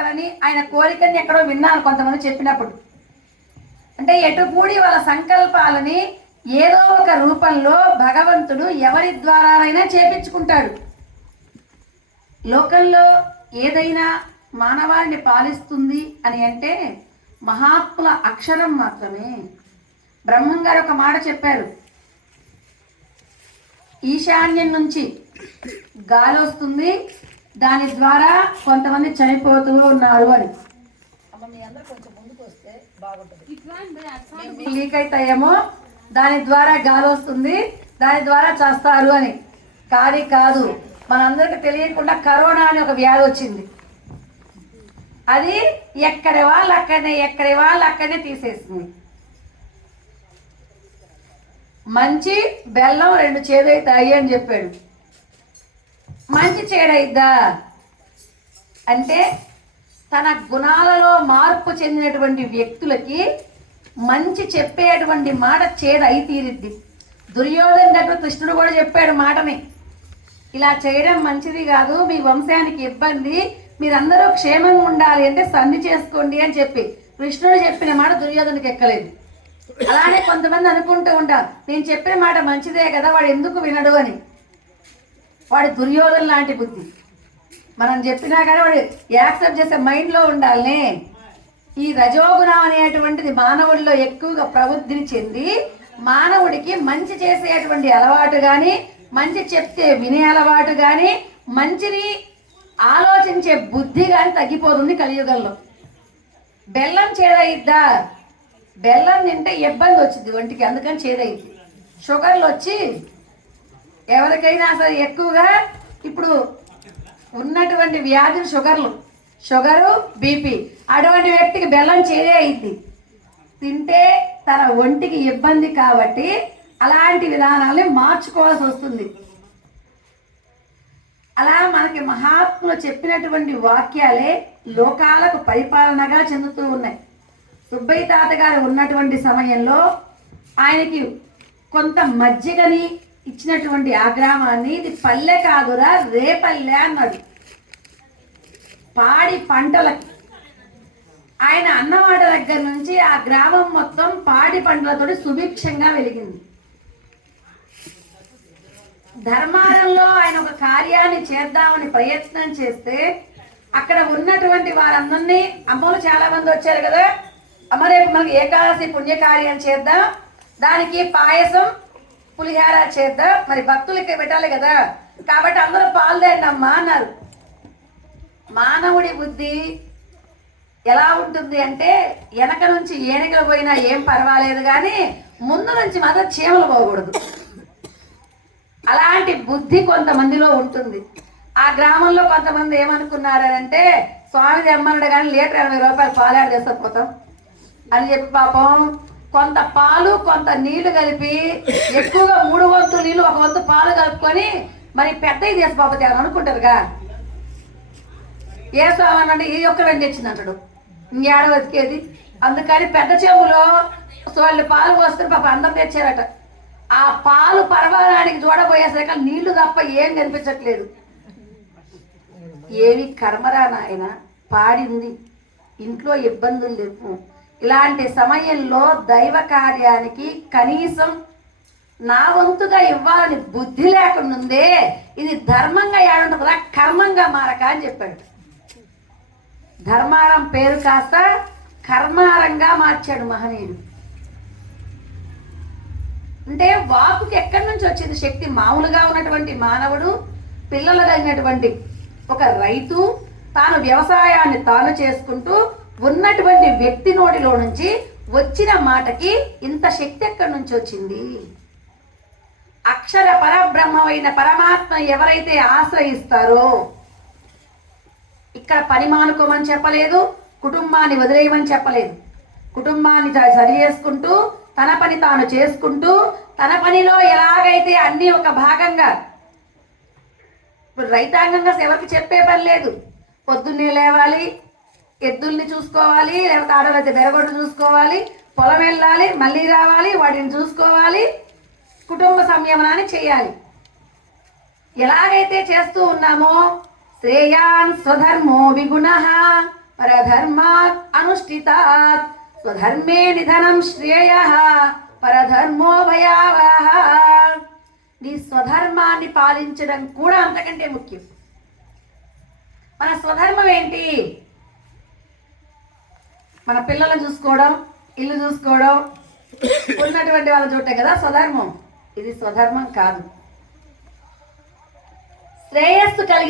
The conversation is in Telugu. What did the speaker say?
అని ఆయన కోరికని ఎక్కడో విన్నాను కొంతమంది చెప్పినప్పుడు. అంటే ఎటుకూడి వాళ్ళ సంకల్పాలని ఏదో ఒక రూపంలో భగవంతుడు ఎవరి ద్వారానైనా చేపించుకుంటాడు. లోకంలో ఏదైనా మానవాళిని పాలిస్తుంది అని అంటే మహాత్ముల అక్షరం మాత్రమే. బ్రహ్మం గారు ఒక మాట చెప్పారు, ఈశాన్యం నుంచి గాలి వస్తుంది, దాని ద్వారా కొంతమంది చనిపోతూ ఉన్నారు అని. లీక్ అవుతాయేమో, దాని ద్వారా గాలి వస్తుంది, దాని ద్వారా చేస్తారు అని. కాదు, మనందరికి తెలియకుండా కరోనా అని ఒక వ్యాధి వచ్చింది. అది ఎక్కడి వాళ్ళు అక్కడనే తీసేస్తుంది. మంచి బెల్లం 2 చేదైతాయి అని చెప్పాడు. మంచి చేడైద్దా అంటే తన గుణాలలో మార్పు చెందినటువంటి వ్యక్తులకి మంచి చెప్పేటువంటి మాట చేదు అయి తీరిద్ది. దుర్యోధన దగ్గర కృష్ణుడు కూడా చెప్పాడు మాటని, ఇలా చేయడం మంచిది కాదు, మీ వంశానికి ఇబ్బంది, మీరందరూ క్షేమంగా ఉండాలి అంటే సంధి చేసుకోండి అని చెప్పి కృష్ణుడు చెప్పిన మాట దుర్యోధనకి ఎక్కలేదు. అలానే కొంతమంది అనుకుంటూ ఉంటారు, నేను చెప్పిన మాట మంచిదే కదా, వాడు ఎందుకు వినడు అని. వాడు దుర్యోధన లాంటి బుద్ధి. మనం చెప్పినా కానీ వాడు యాక్సెప్ట్ చేసే మైండ్లో ఉండాలి. ఈ రజోగుణం అనేటువంటిది మానవుడిలో ఎక్కువగా ప్రవృద్ధిని చెంది మానవుడికి మంచి చేసేటువంటి అలవాటు కానీ, మంచి చెప్తే వినే అలవాటు కానీ, మంచిని ఆలోచించే బుద్ధి కానీ తగ్గిపోతుంది కలియుగంలో. బెల్లం చేదయిద్దా? బెల్లం తింటే ఇబ్బంది వచ్చింది ఒంటికి, అందుకని చేదయిద్ది. షుగర్లు వచ్చి ఎవరికైనా అసలు ఎక్కువగా ఇప్పుడు ఉన్నటువంటి వ్యాధులు షుగరు బీపీ, అటువంటి వ్యక్తికి బెల్లం చేదే అయింది. తింటే తన ఒంటికి ఇబ్బంది కాబట్టి అలాంటి విధానాలని మార్చుకోవాల్సి వస్తుంది. అలా మనకి మహాత్ములు చెప్పినటువంటి వాక్యాలే లోకాలకు పరిపాలనగా చెందుతూ ఉన్నాయి. సుబ్బయ్య తాత గారు ఉన్నటువంటి సమయంలో ఆయనకి కొంత మజ్జిగని ఇచ్చినటువంటి ఆ గ్రామాన్ని, ఇది పల్లె కాదురా రేపల్లె అన్నాడు. పాడి పంటలకి ఆయన అన్నమాట దగ్గర నుంచి ఆ గ్రామం మొత్తం పాడి పంటలతోటి సుభిక్షంగా వెలిగింది. ధర్మారంలో ఆయన ఒక కార్యాన్ని చేద్దామని ప్రయత్నం చేస్తే అక్కడ ఉన్నటువంటి వారందరినీ, అమ్మలు చాలా మంది వచ్చారు కదా, అమ్మ రేపు మనకి ఏకాదశి పుణ్యకార్యం చేద్దాం, దానికి పాయసం పులిహార చేద్దాం, మరి భక్తులకి పెట్టాలి కదా, కాబట్టి అందరూ పాల్గొండి అమ్మా అన్నారు. మానవుడి బుద్ధి ఎలా ఉంటుంది అంటే వెనక నుంచి ఏనుగలు పోయినా ఏం పర్వాలేదు కానీ ముందు నుంచి మాత్రం చీమలు పోకూడదు. అలాంటి బుద్ధి కొంతమందిలో ఉంటుంది. ఆ గ్రామంలో కొంతమంది ఏమనుకున్నారంటే స్వామి తెమ్మన్నాడు కానీ లీటర్ 80 రూపాయలు పాలాడు చేసపోతాం అని చెప్పి పాపం కొంత పాలు కొంత నీళ్లు కలిపి, ఎక్కువగా 3 వంతులు నీళ్ళు 1 వంతు పాలు కలుపుకొని మరి పెద్దవి చేసి పాపతే అని అనుకుంటారుగా. ఏ స్వామి అంటే ఈ ఒక్క వెండి తెచ్చింది అంటాడు, ఇంకేడ బతికేది. అందుకని పెద్ద చెంబులో వాళ్ళు పాలు పోసుకొని పాప అందరు తెచ్చారట. ఆ పాలు పరవాడానికి చూడబోయేసరికి నీళ్లు తప్ప ఏం కనిపించట్లేదు. ఏవి కర్మరా నాయన, పాడింది, ఇంట్లో ఇబ్బందులు లేవు. ఇలాంటి సమయంలో దైవ కార్యానికి కనీసం నా వంతుగా ఇవ్వాలని బుద్ధి లేకుండాందే ఇది ధర్మంగా ఏడుంటుందా, కర్మంగా మారక అని చెప్పాడు. ధర్మారం పేరు కాస్త కర్మారంగా మార్చాడు మహనీయుడు. అంటే వాకుకి ఎక్కడి నుంచి వచ్చింది శక్తి? మామూలుగా ఉన్నటువంటి మానవుడు, పిల్లలు కలిగినటువంటి ఒక రైతు తాను వ్యవసాయాన్ని తాను చేసుకుంటూ ఉన్నటువంటి వ్యక్తి నోటిలో నుంచి వచ్చిన మాటకి ఇంత శక్తి ఎక్కడి నుంచి వచ్చింది? అక్షర పరబ్రహ్మమైన పరమాత్మ ఎవరైతే ఆశ్రయిస్తారో, ఇక్కడ పని మానుకోమని చెప్పలేదు, కుటుంబాన్ని వదిలేయమని చెప్పలేదు. కుటుంబాన్ని సరి చేసుకుంటూ తన పని తాను చేసుకుంటూ తన పనిలో ఎలాగైతే అన్ని ఒక భాగంగా, ఇప్పుడు రైతాంగంగా ఎవరికి చెప్పే పని లేదు. పొద్దున్నే లేవాలి, ఎద్దుల్ని చూసుకోవాలి, లేకపోతే ఆడవైతే బెరగొడ్డు చూసుకోవాలి, పొలం వెళ్ళాలి, మళ్ళీ రావాలి, వాటిని చూసుకోవాలి, కుటుంబ సంయమనాన్ని చేయాలి. ఎలాగైతే చేస్తూ ఉన్నామో శ్రేయాన్ స్వధర్మో విగుణః పరధర్మాత్ అనుష్ఠితాత్ స్వధర్మే నిధనం శ్రేయః పరధర్మో భయావహ. నీ స్వధర్మాన్ని పాలించడం కూడా అంతకంటే ముఖ్యం. మన స్వధర్మం ఏంటి? మన పిల్లలను చూసుకోవడం, ఇల్లు చూసుకోవడం, ఉన్నటువంటి వాళ్ళ చూడటం కదా స్వధర్మం. ఇది స్వధర్మం కాదు. శ్రేయస్సు కలిగి